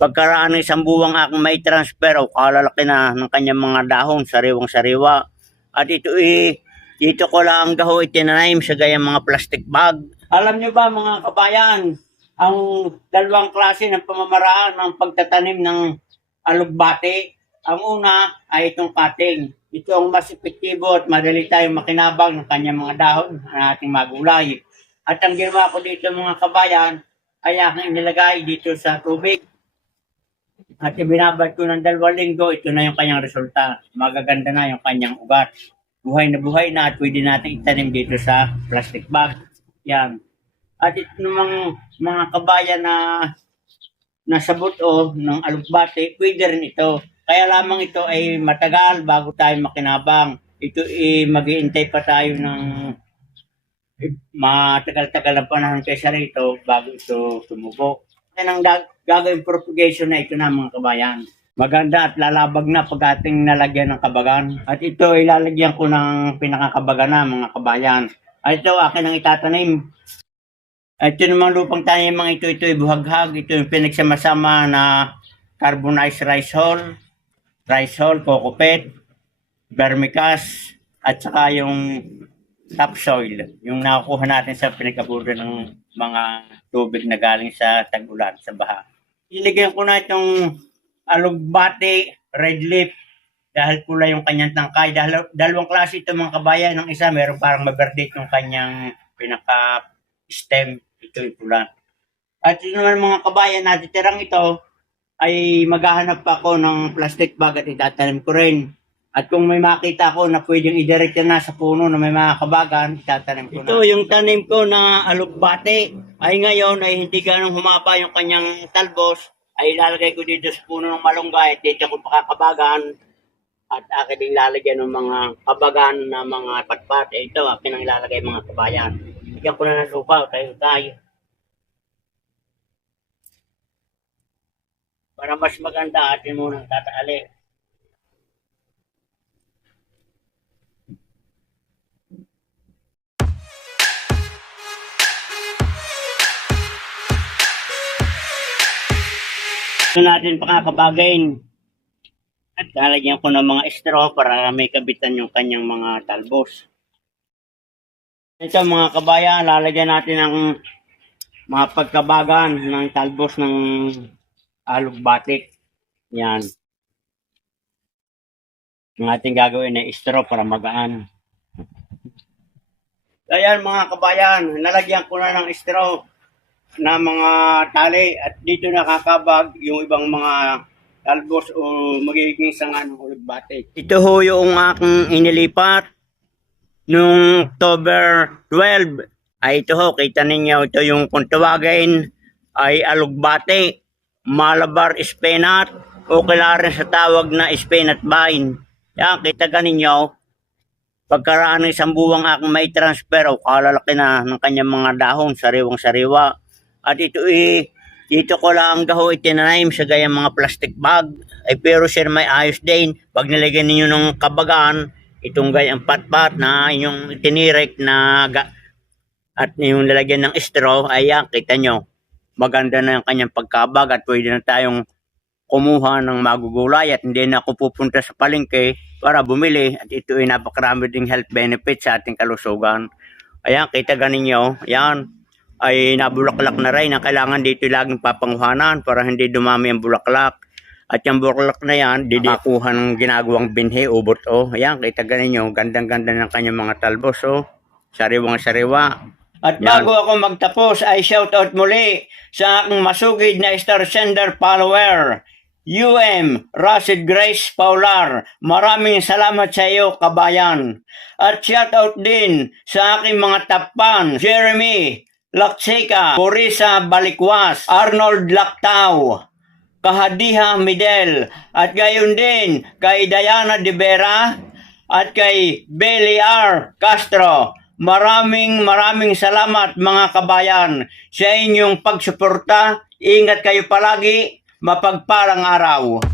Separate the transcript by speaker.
Speaker 1: Pagkaraan ng isang buwang akong may transfer o kalalaki na ng kanyang mga dahon, sariwang-sariwa. At ito eh, dito ko lang daw itinanim sa gayang mga plastic bag. Alam niyo ba mga kabayan, ang dalawang klase ng pamamaraan ng pagtatanim ng alugbate. Ang una ay itong cutting. Ito ang mas epektibo at madali tayong makinabang ng kanyang mga dahon ng ating magulay. At ang ginawa ko dito mga kabayan ay aking nilagay dito sa tubig. At ibinabad ko ng dalawang linggo, ito na yung kanyang resulta. Magaganda na yung kanyang ugat. Buhay na buhay na at pwede natin itanim dito sa plastic bag. Yan. At ito namang mga kabayan na nasa buto ng alugbate, pwede rin ito. Kaya lamang ito ay matagal bago tayo makinabang. Ito ay maghihintay pa tayo ng matagal-tagal na panahon kaysa rito bago ito tumubo. Dag- gagawin propagation na ito na mga kabayan. Maganda at lalabag na pag ating nalagyan ng kabagan. At ito ay lalagyan ko ng pinakakabagan na mga kabayan. At ito akin ang itatanim. At ito namang lupang tanim mga ito, ito ay buhaghag. Ito yung pinagsama-sama na carbonized rice hull, rice hull, cocopet, vermicast, at saka yung topsoil, yung nakukuha natin sa pinagkaburo ng mga tubig na galing sa tag-ulan, sa baha. Iligyan ko na itong alugbate, red leaf, dahil pula yung kanyang tangkay. Dahil, dalawang klase ito mga kabayan. Ng isa, meron parang maberde yung kanyang pinaka-stem. Ito yung pula. At yun naman mga kabayan, natitirang ito, ay maghahanap pa ako ng plastic bag at itatanim ko rin. At kung may makita ko na pwedeng idiretso na sa puno na may mga kabagan, itatanim ko na. Ito yung tanim ko na alugbate. Ay ngayon ay hindi ganong humaba yung kanyang talbos. Ay ilalagay ko dito sa puno ng malunggay at dito ko pakakabagan. At akin din lalagyan ng mga kabagan na mga patpat. Eh, ito akin ang ilalagay mga kabayan. Bigyan ko na ng lupa, tayo tayo. Para mas maganda atin muna tataali. Ito natin pakakabagain. At lalagyan ko ng mga straw para may kabitan yung kanyang mga talbos. Ito mga kabayan, lalagyan natin ng mga pagkabagan ng talbos ng alugbatik. Yan. Ang ating gagawin na straw para magaan. Ayan mga kabayan, nalagyan ko na ng straw na mga tali at dito nakakabag yung ibang mga talbos o magiging sanga ng ulugbate. Ito ho yung aking inilipat nung October 12. Ay ito ho, kita ninyo, ito yung kung ay alugbate, malabar spinat, o kilala sa tawag na spinat vine. Yan, kita ka ninyo, pagkaraan ng isang buwang akong may transfer o kalalaki na ng kanyang mga dahon, sariwang-sariwa. At ito eh, dito ko lang daw itinanim sa gayang mga plastic bag. Ay pero sir may ayos din. Pag nilagyan ninyo ng kabagaan, itong gayang patpat na inyong itinirek na at yung lalagyan ng straw, ayan, kita nyo. Maganda na yung kanyang pagkabag at pwede na tayong kumuha ng magugulay at hindi na ako pupunta sa palengke para bumili at ito ay napakarami ding health benefits sa ating kalusugan. Ayan, kita ganin nyo. Ayan, ay nabulaklak na rin na kailangan dito laging papanguhanan para hindi dumami ang bulaklak. At yung bulaklak na yan, didikuha ng ginagawang binhi, ubot o. Ayan, kita ganin nyo, gandang-ganda ng kanyang mga talbos o. Sariwang-sariwa. At
Speaker 2: Yan.
Speaker 1: bago ako magtapos, ay shoutout muli sa aking masugid na Star Sender follower, UM Rashid Grace Paular. Maraming salamat sa iyo, kabayan. At shoutout din sa aking mga tapan, Jeremy Lakseka, Borisa Balikwas, Arnold Laktao, Kahadiha Midel, at gayon din kay Diana De Vera at kay Belly R. Castro. Maraming maraming salamat mga kabayan sa inyong pagsuporta. Ingat kayo palagi. Mapagpalang araw.